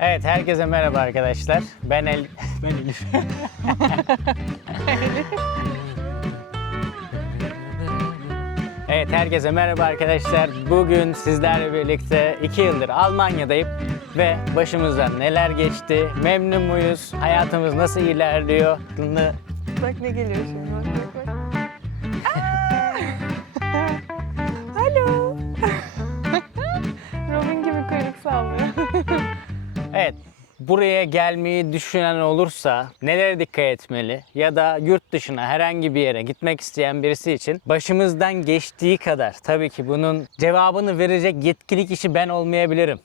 Evet, herkese merhaba arkadaşlar. Ben Elif. Evet, herkese merhaba arkadaşlar. Bugün sizlerle birlikte 2 yıldır Almanya'dayım ve başımızdan neler geçti, memnun muyuz, hayatımız nasıl ilerliyor? Bak ne geliyor şimdi, bak. Alo. Robin gibi kuyruk sallıyor. Evet, buraya gelmeyi düşünen olursa nelere dikkat etmeli ya da yurt dışına herhangi bir yere gitmek isteyen birisi için başımızdan geçtiği kadar tabii ki bunun cevabını verecek yetkili kişi ben olmayabilirim.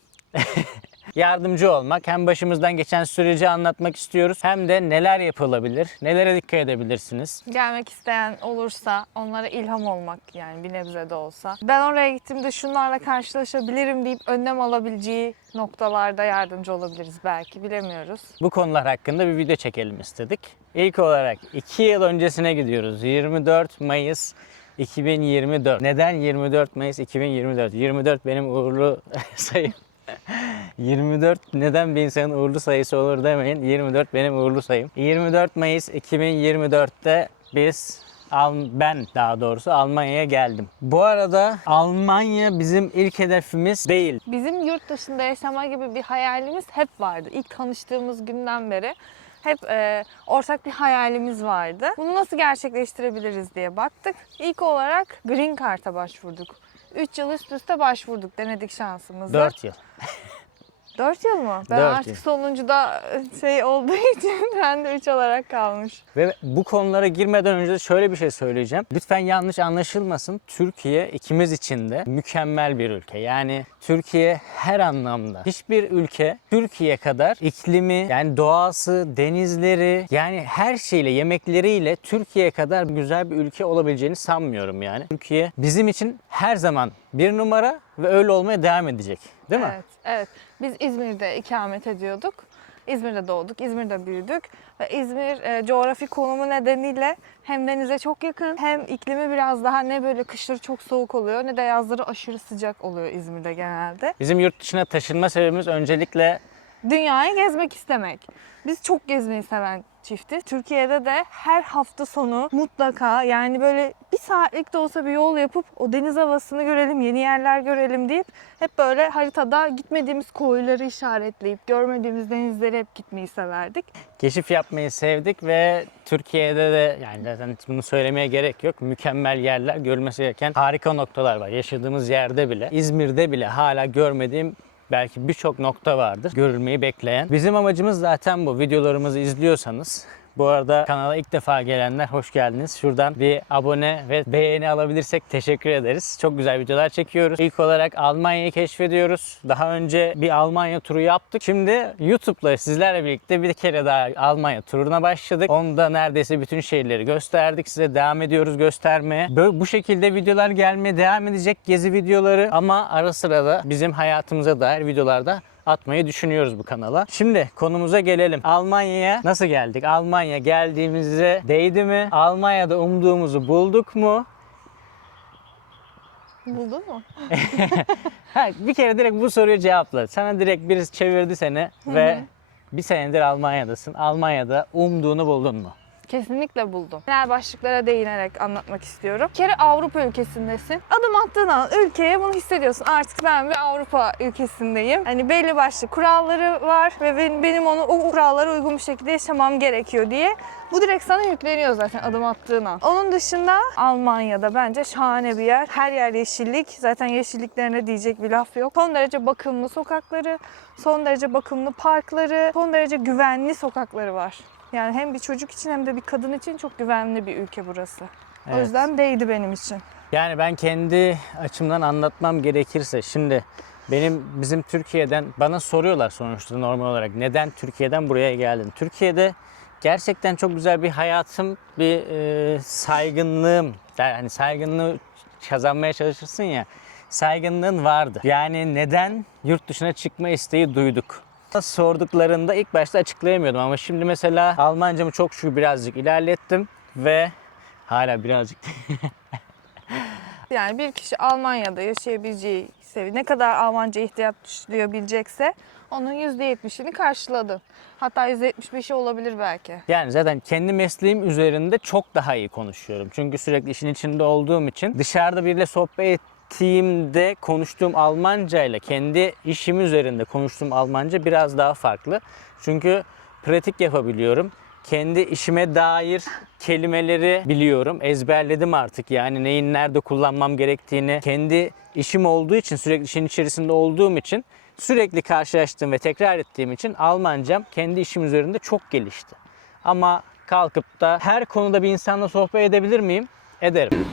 Yardımcı olmak, hem başımızdan geçen süreci anlatmak istiyoruz hem de neler yapılabilir, nelere dikkat edebilirsiniz. Gelmek isteyen olursa onlara ilham olmak, yani bir nebze de olsa. Ben oraya gittiğimde şunlarla karşılaşabilirim deyip önlem alabileceği noktalarda yardımcı olabiliriz belki, bilemiyoruz. Bu konular hakkında bir video çekelim istedik. İlk olarak 2 yıl öncesine gidiyoruz. 24 Mayıs 2024. Neden 24 Mayıs 2024? 24 benim uğurlu sayım. 24 neden bir insanın uğurlu sayısı olur demeyin. 24 benim uğurlu sayım. 24 Mayıs 2024'te ben daha doğrusu Almanya'ya geldim. Bu arada Almanya bizim ilk hedefimiz değil. Bizim yurt dışında yaşama gibi bir hayalimiz hep vardı. İlk tanıştığımız günden beri hep ortak bir hayalimiz vardı. Bunu nasıl gerçekleştirebiliriz diye baktık. İlk olarak Green Card'a başvurduk. 3 yıl üst üste başvurduk, denedik şansımızı. 4 yıl. 4 yıl mı? Ben 4 artık yıl. sonuncuda olduğu için ben de 3 olarak kalmış. Ve bu konulara girmeden önce de şöyle bir şey söyleyeceğim. Lütfen yanlış anlaşılmasın. Türkiye ikimiz için de mükemmel bir ülke. Yani Türkiye her anlamda. Hiçbir ülke Türkiye kadar iklimi, yani doğası, denizleri, yani her şeyle, yemekleriyle Türkiye kadar güzel bir ülke olabileceğini sanmıyorum yani. Türkiye bizim için her zaman bir numara ve öyle olmaya devam edecek. Değil mi? Evet, evet. Biz İzmir'de ikamet ediyorduk. İzmir'de doğduk, İzmir'de büyüdük ve İzmir coğrafi konumu nedeniyle hem denize çok yakın hem iklimi biraz daha ne böyle kışları çok soğuk oluyor ne de yazları aşırı sıcak oluyor İzmir'de genelde. Bizim yurt dışına taşınma sebebimiz öncelikle Dünyayı gezmek istemek. Biz çok gezmeyi seven çiftiz. Türkiye'de de her hafta sonu mutlaka, yani böyle bir saatlik de olsa bir yol yapıp o deniz havasını görelim, yeni yerler görelim deyip hep böyle haritada gitmediğimiz koyları işaretleyip görmediğimiz denizlere hep gitmeyi severdik. keşif yapmayı sevdik ve Türkiye'de de, yani zaten bunu söylemeye gerek yok, mükemmel yerler, görülmesi gereken harika noktalar var. Yaşadığımız yerde bile, İzmir'de bile hala görmediğim belki birçok nokta vardır görülmeyi bekleyen. Bizim amacımız zaten bu. Videolarımızı izliyorsanız, bu arada kanala ilk defa gelenler hoş geldiniz. Şuradan bir abone ve beğeni alabilirsek teşekkür ederiz. Çok güzel videolar çekiyoruz. İlk olarak Almanya'yı keşfediyoruz. Daha önce bir Almanya turu yaptık. Şimdi YouTube'la sizlerle birlikte bir kere daha Almanya turuna başladık. Onda neredeyse bütün şehirleri gösterdik. Size devam ediyoruz göstermeye. Böyle bu şekilde videolar gelmeye devam edecek, gezi videoları, ama ara sıra da bizim hayatımıza dair videolarda atmayı düşünüyoruz bu kanala. Şimdi konumuza gelelim. Almanya'ya nasıl geldik? Almanya geldiğimizde değdi mi? Almanya'da umduğumuzu bulduk mu? Buldun mu? Bir kere direkt bu soruyu cevapla. Sana direkt birisi çevirdi seni ve bir senedir Almanya'dasın. Almanya'da umduğunu buldun mu? Kesinlikle buldum. Genel başlıklara değinerek anlatmak istiyorum. Bir kere Avrupa ülkesindesin. Adım attığın an ülkeye bunu hissediyorsun. Artık ben bir Avrupa ülkesindeyim. Hani belli başlı kuralları var ve benim o kurallara uygun bir şekilde yaşamam gerekiyor diye. Bu direkt sana yükleniyor zaten adım attığın an. Onun dışında Almanya'da bence şahane bir yer. Her yer yeşillik. Zaten yeşilliklerine diyecek bir laf yok. Son derece bakımlı sokakları, son derece bakımlı parkları, son derece güvenli sokakları var. Yani hem bir çocuk için hem de bir kadın için çok güvenli bir ülke burası. Evet. O yüzden değdi benim için. Yani ben kendi açımdan anlatmam gerekirse, şimdi bizim Türkiye'den bana soruyorlar sonuçta normal olarak, neden Türkiye'den buraya geldin? Türkiye'de gerçekten çok güzel bir hayatım, bir saygınlığım, yani saygınlığı kazanmaya çalışırsın ya, saygınlığın vardı. Yani neden yurt dışına çıkma isteği duyduk? Sorduklarında ilk başta açıklayamıyordum ama şimdi mesela Almancamı çok şükür birazcık ilerlettim ve hala birazcık Yani bir kişi Almanya'da yaşayabileceği seviye, ne kadar Almanca ihtiyaç duyabilecekse Onun %70'ini karşıladın. Hatta %75'i olabilir belki. Yani zaten kendi mesleğim üzerinde çok daha iyi konuşuyorum. Çünkü sürekli işin içinde olduğum için dışarıda biriyle sohbet ettiğimde konuştuğum Almanca ile kendi işim üzerinde konuştuğum Almanca biraz daha farklı. Çünkü pratik yapabiliyorum. Kendi işime dair kelimeleri biliyorum. Ezberledim artık, yani neyin nerede kullanmam gerektiğini. Kendi işim olduğu için, sürekli işin içerisinde olduğum için, sürekli karşılaştığım ve tekrar ettiğim için Almancam kendi işim üzerinde çok gelişti. Ama kalkıp da her konuda bir insanla sohbet edebilir miyim? Ederim.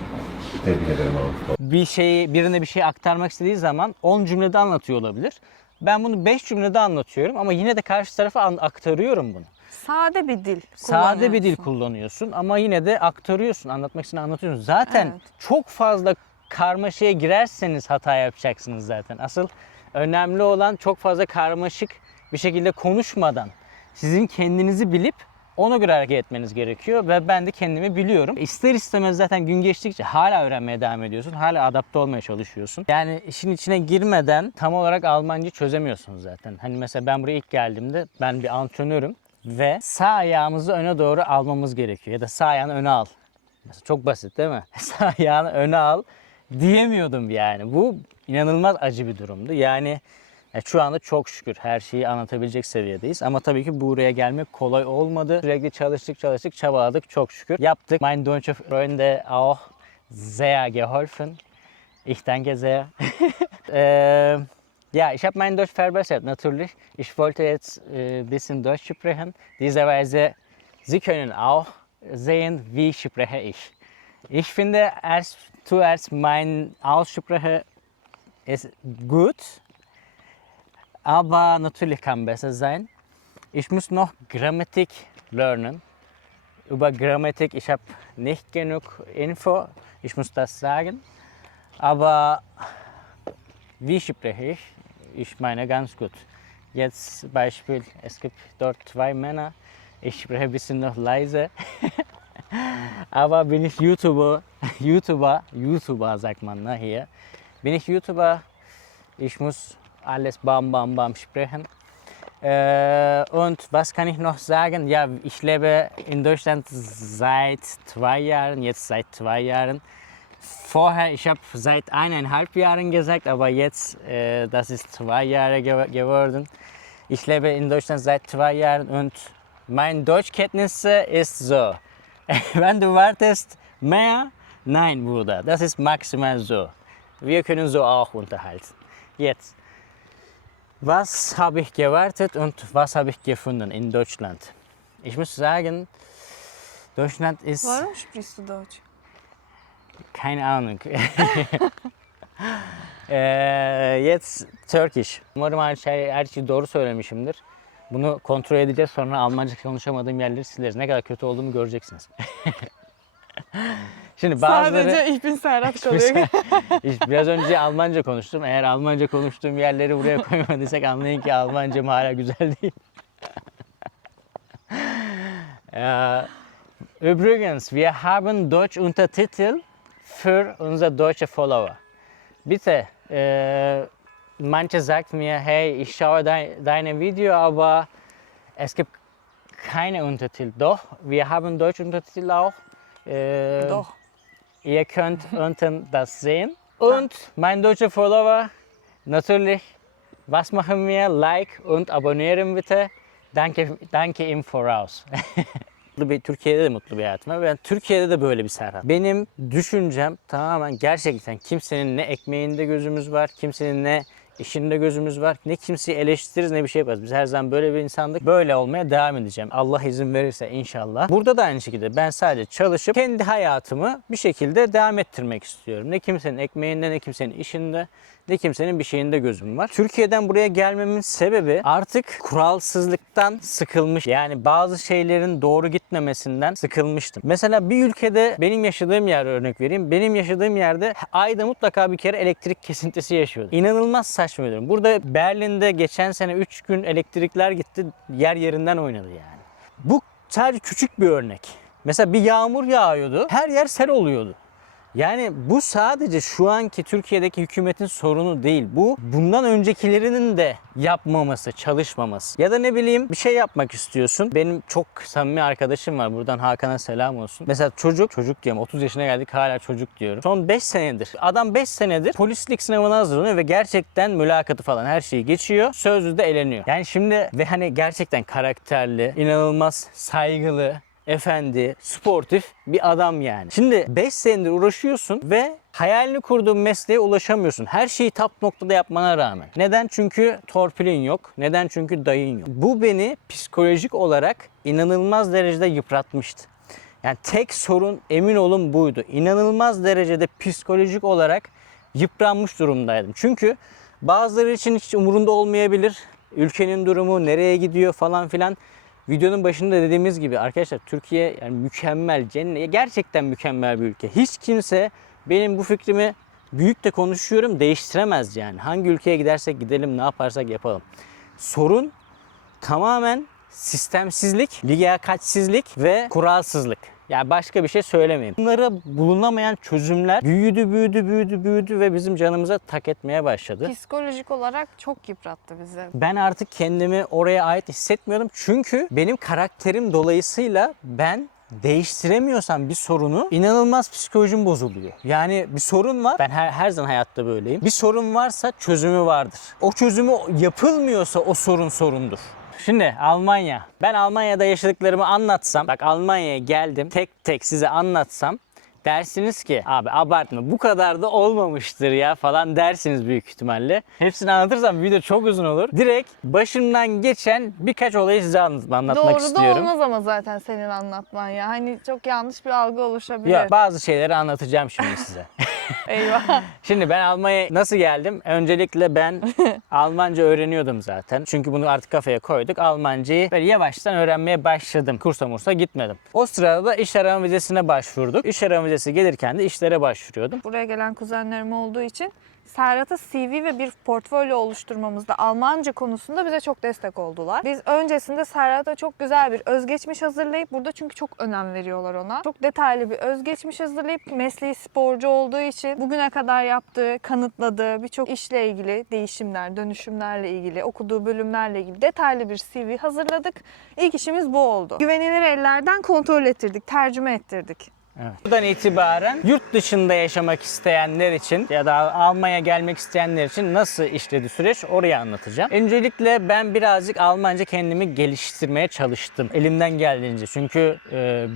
Tebrik ederim abi. Birine bir şey aktarmak istediği zaman 10 cümlede anlatıyor olabilir. Ben bunu 5 cümlede anlatıyorum ama yine de karşı tarafa aktarıyorum bunu. Sade bir dil Sade bir dil kullanıyorsun. kullanıyorsun ama yine de aktarıyorsun, anlatmak için anlatıyorsun. Zaten Evet. çok fazla karmaşaya girerseniz hata yapacaksınız zaten. Asıl önemli olan çok fazla karmaşık bir şekilde konuşmadan sizin kendinizi bilip ona göre hareket etmeniz gerekiyor ve ben de kendimi biliyorum. İster istemez zaten gün geçtikçe hala öğrenmeye devam ediyorsun. Hala adapte olmaya çalışıyorsun. Yani işin içine girmeden tam olarak Almanca çözemiyorsunuz zaten. Hani mesela ben buraya ilk geldiğimde, ben bir antrenörüm ve sağ ayağımızı öne doğru almamız gerekiyor. Ya da sağ ayağını öne al. Mesela çok basit değil mi? Sağ ayağını öne al diyemiyordum yani. Bu inanılmaz acı bir durumdu. Yani şu anda çok şükür her şeyi anlatabilecek seviyedeyiz. Ama tabii ki buraya gelmek kolay olmadı. Sürekli çalıştık, çabaladık, çok şükür. Yaptık. Mein deutsche Freunde auch sehr geholfen. Ich danke sehr. Ja, ich habe mein Deutsch verbessert, natürlich. Ich wollte jetzt ein bisschen Deutsch sprechen. Diese Weise, Sie können auch sehen, wie spreche ich. Ich finde zuerst mein Aussprache ist gut. Aber natürlich kann besser sein. Ich muss noch Grammatik lernen. Über Grammatik, ich habe nicht genug Info, ich muss das sagen. Aber wie spreche ich? Ich meine ganz gut. Jetzt Beispiel, es gibt dort zwei Männer. Ich spreche ein bisschen noch leise. Aber bin ich YouTuber sagt man ne, hier. Bin ich YouTuber, ich muss alles bam bam bam sprechen. Und was kann ich noch sagen? Ja, ich lebe in Deutschland seit 2 Jahren, jetzt seit 2 Jahren. Vorher, ich habe seit 1,5 Jahren gesagt, aber jetzt, das ist 2 Jahre geworden. Ich lebe in Deutschland seit 2 Jahren und meine Deutschkenntnisse ist so. Wenn du wartest mehr, nein Bruder, das ist maximal so. Wir können so auch unterhalten. Jetzt. Was habe ich gewartet und was habe ich gefunden in Deutschland? Ich muss sagen, Deutschland ist... Warum sprichst du Deutsch? Keine Ahnung. Jetzt Turkish. Umarım her şeyi doğru söylemişimdir. Bunu kontrol edeceğiz, sonra Almanca konuşamadığım yerleri sileriz. Ne kadar kötü olduğumu göreceksiniz. Şimdi bazıları... Sadece Ich bin Serhat kalıyor. Biraz önce Almanca konuştum. Eğer Almanca konuştuğum yerleri buraya koymadıysak anlayın ki Almancam hala güzel değil. Übrigens, wir haben Deutsch Untertitel für unsere deutsche Follower. Bitte, manche sagt mir, hey, ich schaue deine Video, aber es gibt keine Untertitel. Doch, wir haben Deutsch Untertitel auch. Doch. Ihr könnt unten das sehen. Und mein deutscher Follower, natürlich, was machen wir? Like und abonnieren bitte. Danke im Voraus. Türkiye'de de mutlu bir hayatım var. Ben Türkiye'de de böyle bir Serhat. Benim düşüncem tamamen gerçekten kimsenin ne ekmeğinde gözümüz var, kimsenin ne işinde gözümüz var. Ne kimseyi eleştiririz ne bir şey yaparız. Biz her zaman böyle bir insandık. Böyle olmaya devam edeceğim. Allah izin verirse inşallah. Burada da aynı şekilde ben sadece çalışıp kendi hayatımı bir şekilde devam ettirmek istiyorum. Ne kimsenin ekmeğinde, ne kimsenin işinde, ne kimsenin bir şeyinde gözüm var. Türkiye'den buraya gelmemin sebebi artık kuralsızlıktan sıkılmış. Yani bazı şeylerin doğru gitmemesinden sıkılmıştım. Mesela bir ülkede benim yaşadığım yer örnek vereyim. Benim yaşadığım yerde ayda mutlaka bir kere elektrik kesintisi yaşıyordum. İnanılmaz saçma bir durum. Burada Berlin'de geçen sene 3 gün elektrikler gitti. Yer yerinden oynadı yani. Bu sadece küçük bir örnek. Mesela bir yağmur yağıyordu. Her yer sel oluyordu. Yani bu sadece şu anki Türkiye'deki hükümetin sorunu değil. Bu bundan öncekilerinin de yapmaması, çalışmaması. Ya da ne bileyim bir şey yapmak istiyorsun. Benim çok samimi arkadaşım var. Buradan Hakan'a selam olsun. Mesela çocuk diyorum. 30 yaşına geldik hala çocuk diyorum. Son 5 senedir. Adam 5 senedir polislik sınavına hazırlanıyor ve gerçekten mülakatı falan her şeyi geçiyor. Sözlüde eleniyor. Yani şimdi ve hani gerçekten karakterli, inanılmaz saygılı, efendi, sportif bir adam yani. Şimdi 5 senedir uğraşıyorsun ve hayalini kurduğun mesleğe ulaşamıyorsun. Her şeyi top noktada yapmana rağmen. Neden? Çünkü torpilin yok. Neden? Çünkü dayın yok. Bu beni psikolojik olarak inanılmaz derecede yıpratmıştı. Yani tek sorun emin olun buydu. İnanılmaz derecede psikolojik olarak yıpranmış durumdaydım. Çünkü bazıları için hiç umurunda olmayabilir. Ülkenin durumu, nereye gidiyor falan filan. Videonun başında dediğimiz gibi arkadaşlar Türkiye yani mükemmel, cennet, gerçekten mükemmel bir ülke. Hiç kimse benim bu fikrimi büyük de konuşuyorum değiştiremez yani. Hangi ülkeye gidersek gidelim, ne yaparsak yapalım. Sorun tamamen sistemsizlik, liyakatsizlik ve kuralsızlık. Yani başka bir şey söylemeyeyim. Bunlara bulunamayan çözümler büyüdü ve bizim canımıza tak etmeye başladı. Psikolojik olarak çok yıprattı bizi. Ben artık kendimi oraya ait hissetmiyordum. Çünkü benim karakterim dolayısıyla ben değiştiremiyorsam bir sorunu inanılmaz psikolojim bozuluyor. Yani bir sorun var. Ben her zaman hayatta böyleyim. Bir sorun varsa çözümü vardır. O çözümü yapılmıyorsa o sorun sorundur. Şimdi Almanya. Ben Almanya'da yaşadıklarımı anlatsam, bak Almanya'ya geldim, tek tek size anlatsam dersiniz ki abi abartma bu kadar da olmamıştır ya falan dersiniz büyük ihtimalle. Hepsini anlatırsam video çok uzun olur. Direkt başımdan geçen birkaç olayı size anlatmak Doğru istiyorum. da olmaz ama zaten senin anlatman ya. Hani çok yanlış bir algı oluşabilir. Ya bazı şeyleri anlatacağım şimdi size. Eyvah. Şimdi ben Almanya'ya nasıl geldim? Öncelikle ben Almanca öğreniyordum zaten. Çünkü bunu artık kafaya koyduk. Almancayı böyle yavaştan öğrenmeye başladım. Kursa gitmedim. O sırada da iş arama vizesine başvurduk. İş arama vizesi gelirken de işlere başvuruyordum. Buraya gelen kuzenlerim olduğu için Serhat'a CV ve bir portfolyo oluşturmamızda Almanca konusunda bize çok destek oldular. Biz öncesinde Serhat'a çok güzel bir özgeçmiş hazırlayıp, burada çünkü çok önem veriyorlar ona. Çok detaylı bir özgeçmiş hazırlayıp mesleği sporcu olduğu için bugüne kadar yaptığı, kanıtladığı birçok işle ilgili değişimler, dönüşümlerle ilgili, okuduğu bölümlerle ilgili detaylı bir CV hazırladık. İlk işimiz bu oldu. Güvenilir ellerden kontrol ettirdik, tercüme ettirdik. Evet. Buradan itibaren yurt dışında yaşamak isteyenler için ya da Almanya'ya gelmek isteyenler için nasıl işledi süreç orayı anlatacağım. Öncelikle ben birazcık Almanca kendimi geliştirmeye çalıştım. Elimden geldiğince. Çünkü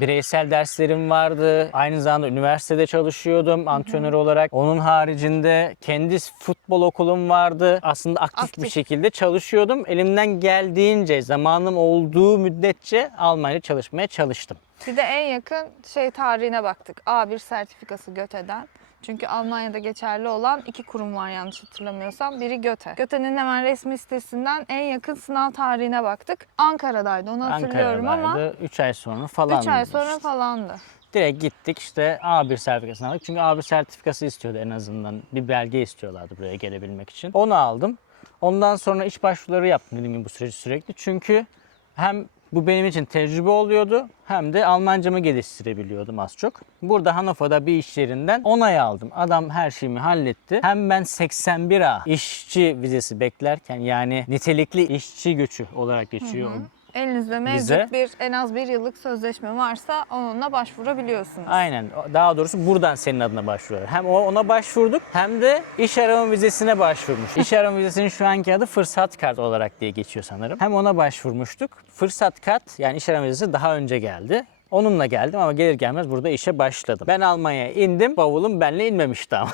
bireysel derslerim vardı. Aynı zamanda üniversitede çalışıyordum antrenör olarak. Onun haricinde kendi futbol okulum vardı. Aslında aktif bir şekilde çalışıyordum. Elimden geldiğince, zamanım olduğu müddetçe Almanya çalışmaya çalıştım. Bir de en yakın tarihine baktık. A1 sertifikası Göte'den. Çünkü Almanya'da geçerli olan 2 kurum var yanlış hatırlamıyorsam. Biri Göte. Göte'nin hemen resmi sitesinden en yakın sınav tarihine baktık. Ankara'daydı onu hatırlıyorum ama 3 ay sonra falan. 3 ay sonra falandı. Direkt gittik işte A1 sertifikasını aldık. Çünkü A1 sertifikası istiyordu en azından. Bir belge istiyorlardı buraya gelebilmek için. Onu aldım. Ondan sonra iş başvuruları yaptım dediğim gibi bu süreci sürekli. Çünkü hem bu benim için tecrübe oluyordu hem de Almancamı geliştirebiliyordum az çok. Burada Hannover'da bir iş yerinden onay aldım. Adam her şeyimi halletti. Hem ben 81A işçi vizesi beklerken yani nitelikli işçi göçü olarak geçiyor. Elinizde mevcut en az bir yıllık sözleşme varsa onunla başvurabiliyorsunuz. Aynen. Daha doğrusu buradan senin adına başvuruyor. Hem ona başvurduk hem de iş arama vizesine başvurmuş. İş arama vizesinin şu anki adı fırsat kart olarak diye geçiyor sanırım. Hem ona başvurmuştuk. Fırsat kart yani iş arama vizesi daha önce geldi. Onunla geldim ama gelir gelmez burada işe başladım. Ben Almanya'ya indim. Bavulum benimle inmemişti ama.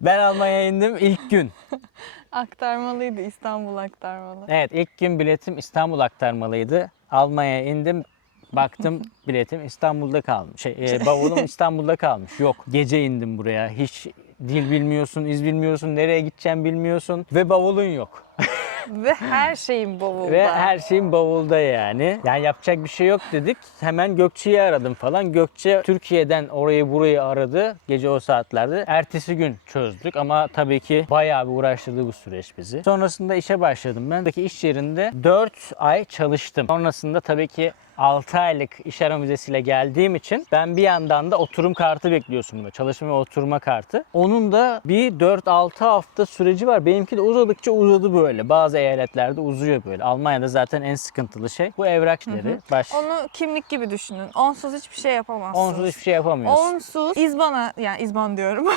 Ben Almanya'ya indim ilk gün. Aktarmalıydı, İstanbul aktarmalı. Evet, ilk gün biletim İstanbul aktarmalıydı. Almanya'ya indim. Baktım biletim İstanbul'da kalmış. Bavulum İstanbul'da kalmış. Yok, gece indim buraya. Hiç dil bilmiyorsun, iz bilmiyorsun, nereye gideceğim bilmiyorsun ve bavulun yok. Ve her şeyin bavulda. Ve her şeyin bavulda yani. Yani yapacak bir şey yok dedik. Hemen Gökçe'yi aradım falan. Gökçe Türkiye'den orayı burayı aradı. Gece o saatlerde. Ertesi gün çözdük ama tabii ki bayağı bir uğraştırdı bu süreç bizi. Sonrasında işe başladım ben. Buradaki iş yerinde 4 ay çalıştım. Sonrasında tabii ki 6 aylık iş arama vizesiyle geldiğim için ben bir yandan da oturum kartı bekliyorsun bunda. Çalışma ve oturma kartı. Onun da bir 4-6 hafta süreci var. Benimki de uzadıkça uzadı böyle. Bazı eyaletlerde uzuyor böyle. Almanya'da zaten en sıkıntılı şey bu evrak işleri. Onu kimlik gibi düşünün. Onsuz hiçbir şey yapamazsınız. Onsuz hiçbir şey yapamıyorsun. Onsuz İzban'a, yani İzban diyorum.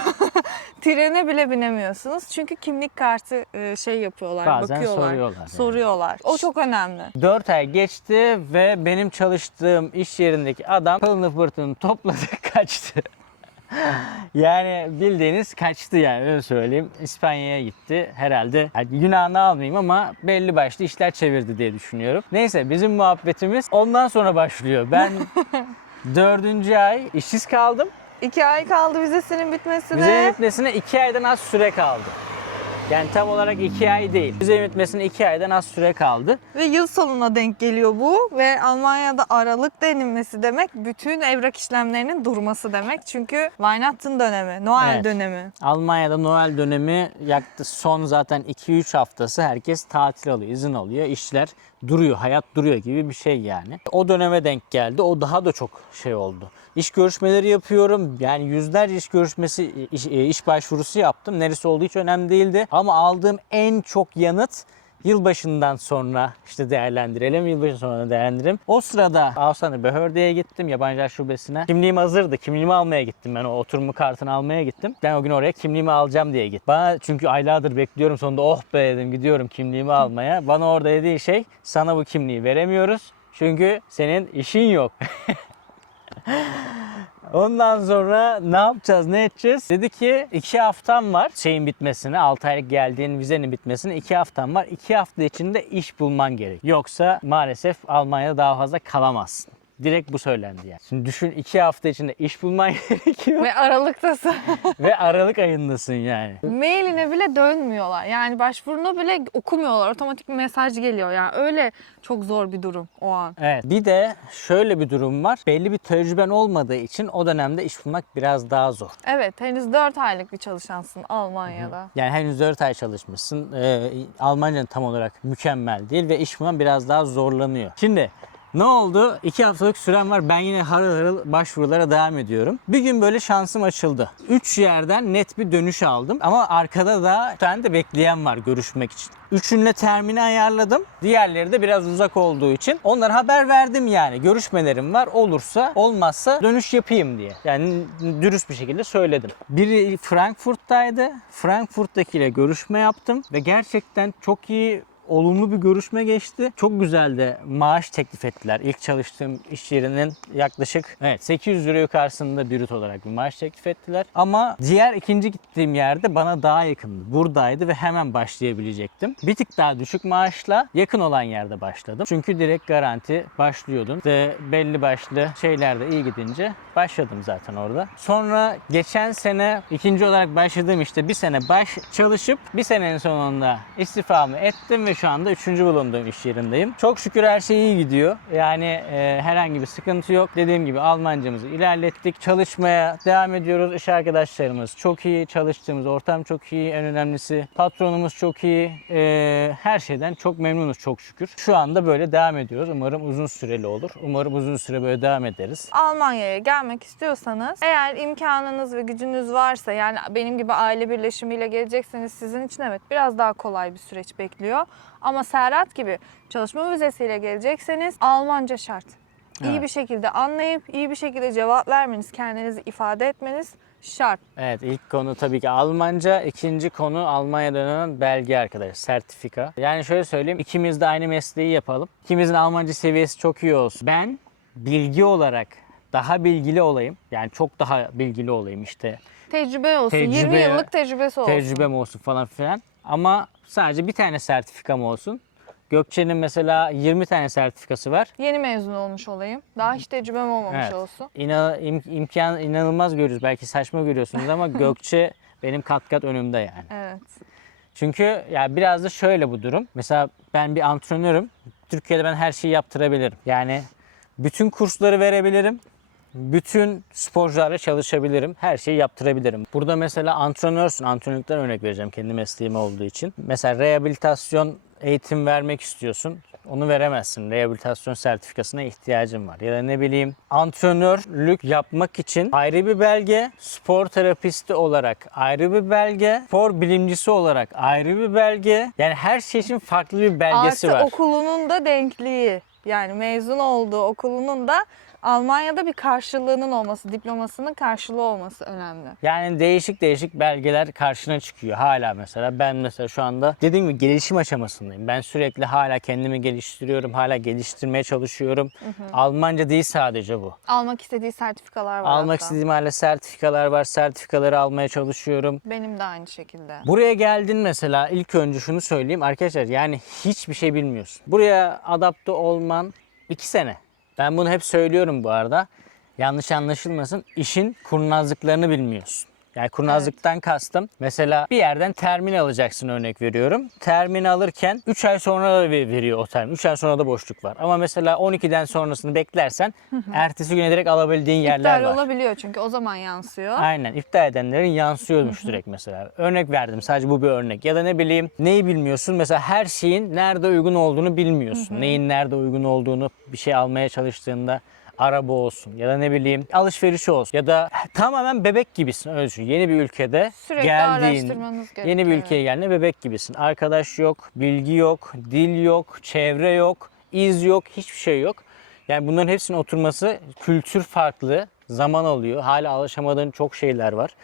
Trene bile binemiyorsunuz. Çünkü kimlik kartı şey yapıyorlar, Bazen bakıyorlar. soruyorlar yani. Soruyorlar. O çok önemli. 4 ay geçti ve benim çalıştığım iş yerindeki adam pılını pırtını topladı kaçtı. Yani bildiğiniz kaçtı yani, öyle söyleyeyim. İspanya'ya gitti herhalde. Yani günahını almayayım ama belli başlı işler çevirdi diye düşünüyorum. Neyse, bizim muhabbetimiz ondan sonra başlıyor. Ben 4. ay işsiz kaldım. 2 ay kaldı vizesinin bitmesine. Vizenin bitmesine 2 aydan az süre kaldı. Yani tam olarak 2 ay değil. Vizenin bitmesine 2 aydan az süre kaldı. Ve yıl sonuna denk geliyor bu. Ve Almanya'da Aralık denilmesi demek bütün evrak işlemlerinin durması demek. Çünkü Weihnachten dönemi, Noel Evet. dönemi. Almanya'da Noel dönemi yaktı. Son zaten 2-3 haftası herkes tatil alıyor, izin alıyor. İşler duruyor, hayat duruyor gibi bir şey yani. O döneme denk geldi. O daha da çok şey oldu. İş görüşmeleri yapıyorum. Yani yüzlerce iş görüşmesi, iş başvurusu yaptım. Neresi olduğu hiç önemli değildi. Ama aldığım en çok yanıt yılbaşından sonra işte değerlendirelim, yılbaşı sonra değerlendirelim. O sırada Ausländer Behörde'ye gittim, yabancılar şubesine. Kimliğim hazırdı. Kimliğimi almaya gittim ben. O oturum kartını almaya gittim. Ben o gün oraya kimliğimi alacağım diye gittim. Bana, çünkü aylardır bekliyorum, sonunda oh be dedim, gidiyorum kimliğimi almaya. Bana orada dediği şey, sana bu kimliği veremiyoruz. Çünkü senin işin yok. Ondan sonra ne yapacağız, ne edeceğiz? Dedi ki 2 haftam var şeyin bitmesine, 6 aylık geldiğin vizenin bitmesine 2 haftam var. 2 hafta içinde iş bulman gerek. Yoksa maalesef Almanya'da daha fazla kalamazsın. Direkt bu söylendi yani. Şimdi düşün, 2 hafta içinde iş bulman gerekiyor. Ve Aralık'tasın. Ve Aralık ayındasın yani. Mailine bile dönmüyorlar. Yani başvurunu bile okumuyorlar. Otomatik bir mesaj geliyor. Yani öyle çok zor bir durum o an. Evet. Bir de şöyle bir durum var. Belli bir tecrüben olmadığı için o dönemde iş bulmak biraz daha zor. Evet, henüz 4 aylık bir çalışansın Almanya'da. Yani henüz 4 ay çalışmışsın. Almancanın tam olarak mükemmel değil ve iş bulman biraz daha zorlanıyor. Şimdi ne oldu? 2 haftalık sürem var. Ben yine harıl harıl başvurulara devam ediyorum. Bir gün böyle şansım açıldı. 3 yerden net bir dönüş aldım. Ama arkada da bir tane de bekleyen var görüşmek için. Üçünle termini ayarladım. Diğerleri de biraz uzak olduğu için onlara haber verdim yani. Görüşmelerim var. Olursa, olmazsa dönüş yapayım diye. Yani dürüst bir şekilde söyledim. Biri Frankfurt'taydı. Frankfurt'takiyle görüşme yaptım ve gerçekten çok iyi, olumlu bir görüşme geçti. Çok güzel de maaş teklif ettiler. İlk çalıştığım iş yerinin yaklaşık 800 euro yukarısında brüt olarak bir maaş teklif ettiler. Ama diğer ikinci gittiğim yerde bana daha yakındı. Buradaydı ve hemen başlayabilecektim. Bir tık daha düşük maaşla yakın olan yerde başladım. Çünkü direkt garanti başlıyordum. Ve belli başlı şeylerde iyi gidince başladım zaten orada. Sonra geçen sene ikinci olarak başladığım işte bir sene çalışıp bir senenin sonunda istifamı ettim ve şu anda 3. bulunduğum iş yerindeyim. Çok şükür her şey iyi gidiyor. Yani herhangi bir sıkıntı yok. Dediğim gibi Almancamızı ilerlettik. Çalışmaya devam ediyoruz. İş arkadaşlarımız çok iyi. Çalıştığımız ortam çok iyi. En önemlisi patronumuz çok iyi. Her şeyden çok memnunuz çok şükür. Şu anda böyle devam ediyoruz. Umarım uzun süreli olur. Umarım uzun süre böyle devam ederiz. Almanya'ya gelmek istiyorsanız, eğer imkanınız ve gücünüz varsa, yani benim gibi aile birleşimiyle gelecekseniz sizin için evet biraz daha kolay bir süreç bekliyor. Ama Serhat gibi çalışma vizesiyle gelecekseniz Almanca şart. İyi Evet. bir şekilde anlayıp iyi bir şekilde cevap vermeniz, kendinizi ifade etmeniz şart. Evet, ilk konu tabii ki Almanca. İkinci konu Almanya'da önemli belge arkadaşlar, sertifika. Yani şöyle söyleyeyim, ikimiz de aynı mesleği yapalım. İkimizin Almanca seviyesi çok iyi olsun. Ben bilgi olarak daha bilgili olayım. Yani çok daha bilgili olayım işte. Tecrübe olsun. 20 yıllık tecrübesi olsun. Tecrübem olsun falan filan. Ama sadece bir tane sertifikam olsun. Gökçe'nin mesela 20 tane sertifikası var. Yeni mezun olmuş olayım. Daha hiç tecrübem olmamış Evet. olsun. İmkan inanılmaz görüyoruz. Belki saçma görüyorsunuz ama Gökçe benim kat kat önümde yani. Evet. Çünkü ya biraz da şöyle bu durum. Mesela ben bir antrenörüm. Türkiye'de ben her şeyi yaptırabilirim. Yani bütün kursları verebilirim. Bütün sporcularla çalışabilirim. Her şeyi yaptırabilirim. Burada mesela antrenörsün. Antrenörlükten örnek vereceğim kendi mesleğim olduğu için. Mesela rehabilitasyon eğitim vermek istiyorsun. onu veremezsin. Rehabilitasyon sertifikasına ihtiyacın var. Ya da ne bileyim antrenörlük yapmak için ayrı bir belge, spor terapisti olarak ayrı bir belge, spor bilimcisi olarak ayrı bir belge. Yani her şey için farklı bir belgesi Artı var. okulunun da denkliği. Yani mezun olduğu okulunun da Almanya'da bir karşılığının olması, diplomasının karşılığı olması önemli. Yani değişik değişik belgeler karşına çıkıyor hala mesela. Ben mesela şu anda dediğim gibi gelişim aşamasındayım. Ben sürekli hala kendimi geliştiriyorum, hala geliştirmeye çalışıyorum. Almanca değil sadece bu. Almak istediği sertifikalar var Almak hatta. istediğim hala sertifikalar var. Sertifikaları almaya çalışıyorum. Benim de aynı şekilde. Buraya geldin mesela, ilk önce şunu söyleyeyim arkadaşlar, yani hiçbir şey bilmiyorsun. Buraya adapte olman 2 sene. Ben bunu hep söylüyorum bu arada. Yanlış anlaşılmasın. İşin kurnazlıklarını bilmiyorsun. Yani kurnazlıktan kastım. Mesela bir yerden termin alacaksın, örnek veriyorum. Termin alırken 3 ay sonra da veriyor o termin. 3 ay sonra da boşluk var. Ama mesela 12'den sonrasını beklersen ertesi güne direkt alabildiğin yerler İptal var. olabiliyor çünkü o zaman yansıyor. Aynen, iptal edenlerin yansıyormuş direkt mesela. Örnek verdim, sadece bu bir örnek. Ya da ne bileyim, neyi bilmiyorsun? Mesela her şeyin nerede uygun olduğunu bilmiyorsun. Neyin nerede uygun olduğunu bir şey almaya çalıştığında, araba olsun ya da ne bileyim alışveriş olsun ya da tamamen bebek gibisin, öyle düşün. Yeni bir ülkede Sürekli araştırmanız gerekiyor. yeni bir ülkeye geldiğinde bebek gibisin. Arkadaş yok, bilgi yok, dil yok, çevre yok, iz yok, hiçbir şey yok. Yani bunların hepsinin oturması, kültür farklı, zaman alıyor. Hala alışamadığın çok şeyler var.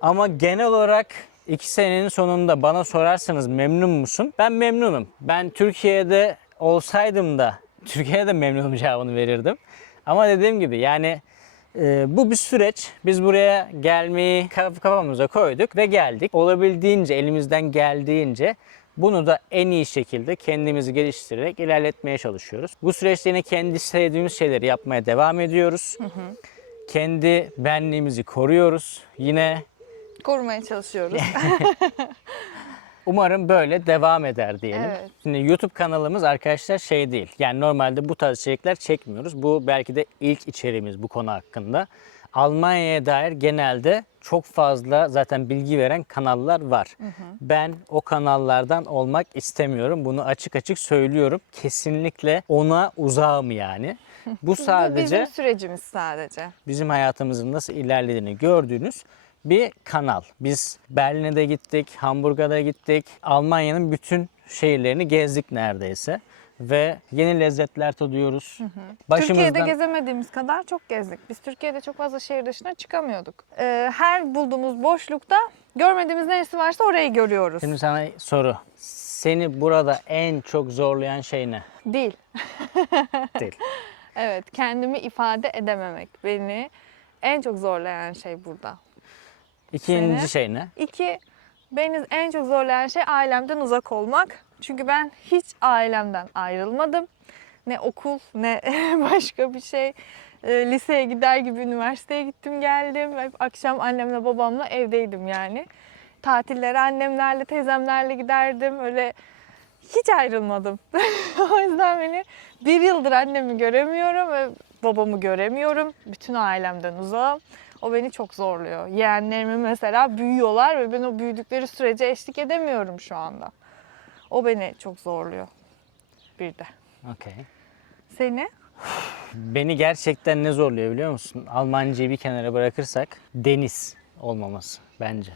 Ama genel olarak 2 senenin sonunda bana sorarsanız memnun musun? Ben memnunum. Ben Türkiye'de olsaydım da Türkiye'de memnunum cevabını verirdim. Ama dediğim gibi yani bu bir süreç. Biz buraya gelmeyi kafamıza koyduk ve geldik. Olabildiğince, elimizden geldiğince bunu da en iyi şekilde kendimizi geliştirerek ilerletmeye çalışıyoruz. Bu süreçte yine kendi sevdiğimiz şeyleri yapmaya devam ediyoruz. Kendi benliğimizi koruyoruz. Yine Korumaya çalışıyoruz. umarım böyle devam eder diyelim. Evet. Şimdi YouTube kanalımız arkadaşlar şey değil. Yani normalde bu tarz içerikler çekmiyoruz. Bu belki de ilk içeriğimiz bu konu hakkında. Almanya'ya dair genelde çok fazla zaten bilgi veren kanallar var. Ben o kanallardan olmak istemiyorum. Bunu açık açık söylüyorum. Kesinlikle ona uzağım yani. Bu sadece Bu bizim sürecimiz sadece. bizim hayatımızın nasıl ilerlediğini gördüğünüz bir kanal. Biz Berlin'e de gittik, Hamburg'a da gittik. Almanya'nın bütün şehirlerini gezdik neredeyse. Ve yeni lezzetler tadıyoruz. Türkiye'de gezemediğimiz kadar çok gezdik. Biz Türkiye'de çok fazla şehir dışına çıkamıyorduk. Her bulduğumuz boşlukta görmediğimiz neresi varsa orayı görüyoruz. Şimdi sana soru. Seni burada en çok zorlayan şey ne? Değil. Değil. Evet, kendimi ifade edememek beni en çok zorlayan şey burada. İkinci Seni? şey ne? 2, beni en çok zorlayan şey ailemden uzak olmak. Çünkü ben hiç ailemden ayrılmadım. Ne okul ne başka bir şey. Liseye gider gibi üniversiteye gittim geldim. Hep akşam annemle babamla evdeydim yani. Tatillere annemlerle teyzemlerle giderdim. Öyle hiç ayrılmadım. O yüzden beni 1 yıldır annemi göremiyorum ve babamı göremiyorum. Bütün ailemden uzağım. O beni çok zorluyor. Yeğenlerimi mesela büyüyorlar ve ben o büyüdükleri sürece eşlik edemiyorum şu anda. O beni çok zorluyor bir de. Okey. Seni? Beni gerçekten ne zorluyor biliyor musun? Almancayı bir kenara bırakırsak deniz olmaması bence.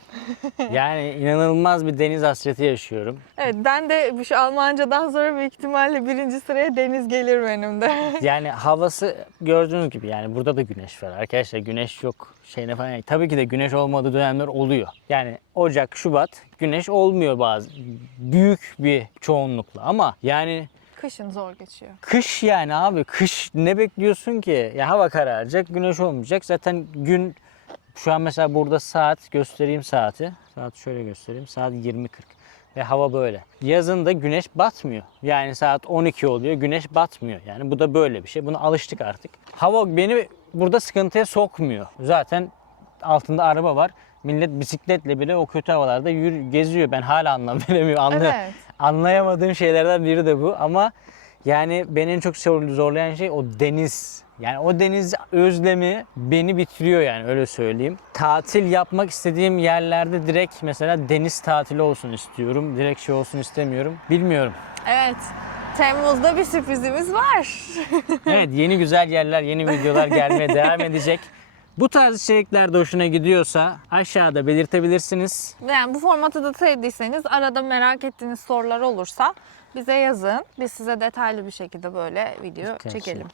Yani inanılmaz bir deniz hasreti yaşıyorum. Evet, ben de şu Almancadan sonra büyük ihtimalle 1. sıraya deniz gelir benim de. Yani havası gördüğünüz gibi, yani burada da güneş var. Arkadaşlar güneş yok şeyine falan. Tabii ki de güneş olmadığı dönemler oluyor. Yani Ocak, Şubat güneş olmuyor bazı. Büyük bir çoğunlukla ama yani Kışın zor geçiyor. kış yani abi, kış ne bekliyorsun ki? Ya hava kararacak, güneş olmayacak. Zaten gün şu an mesela burada saat göstereyim saati. Saat şöyle göstereyim. Saat 20.40. Ve hava böyle. Yazın da güneş batmıyor. Yani saat 12 oluyor, güneş batmıyor. Yani bu da böyle bir şey. Buna alıştık artık. Hava beni burada sıkıntıya sokmuyor. Zaten altında araba var. Millet bisikletle bile o kötü havalarda geziyor. Ben hala anlam veremiyorum. Evet. Anlayamadığım şeylerden biri de bu. Ama yani beni en çok zorlayan şey o deniz. Yani o deniz özlemi beni bitiriyor, yani öyle söyleyeyim. Tatil yapmak istediğim yerlerde direkt mesela deniz tatili olsun istiyorum. Direkt şey olsun istemiyorum. Bilmiyorum. Evet. Temmuz'da bir sürprizimiz var. Evet, yeni güzel yerler, yeni videolar gelmeye devam edecek. Bu tarz içerikler de hoşuna gidiyorsa aşağıda belirtebilirsiniz. Yani bu formatı da sevdiyseniz arada merak ettiğiniz sorular olursa bize yazın. Biz size detaylı bir şekilde böyle video çekelim.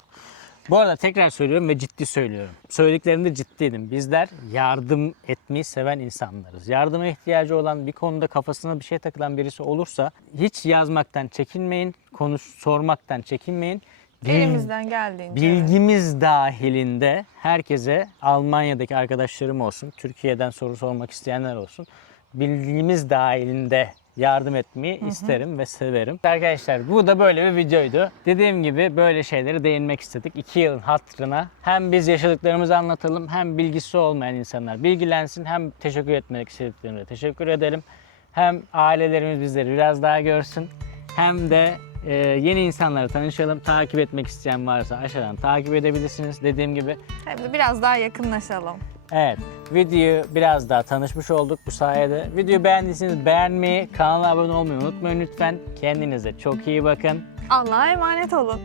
Bu arada tekrar söylüyorum ve ciddi söylüyorum. Söylediklerimde ciddiydim. Bizler yardım etmeyi seven insanlarız. Yardıma ihtiyacı olan, bir konuda kafasına bir şey takılan birisi olursa hiç yazmaktan çekinmeyin, sormaktan çekinmeyin. Elimizden geldiğince. Bilgimiz dahilinde herkese, Almanya'daki arkadaşlarım olsun, Türkiye'den soru sormak isteyenler olsun, bilgimiz dahilinde yardım etmeyi isterim ve severim. Arkadaşlar bu da böyle bir videoydu. Dediğim gibi böyle şeylere değinmek istedik. 2 yılın hatırına hem biz yaşadıklarımızı anlatalım, hem bilgisi olmayan insanlar bilgilensin, hem teşekkür etmek istediklerine teşekkür edelim. Hem ailelerimiz bizleri biraz daha görsün, hem de yeni insanlarla tanışalım. Takip etmek isteyen varsa aşağıdan takip edebilirsiniz dediğim gibi. Hem de biraz daha yakınlaşalım. Evet, videoyu biraz daha tanışmış olduk bu sayede. Videoyu beğendiyseniz beğenmeyi, kanala abone olmayı unutmayın lütfen. Kendinize çok iyi bakın. Allah'a emanet olun.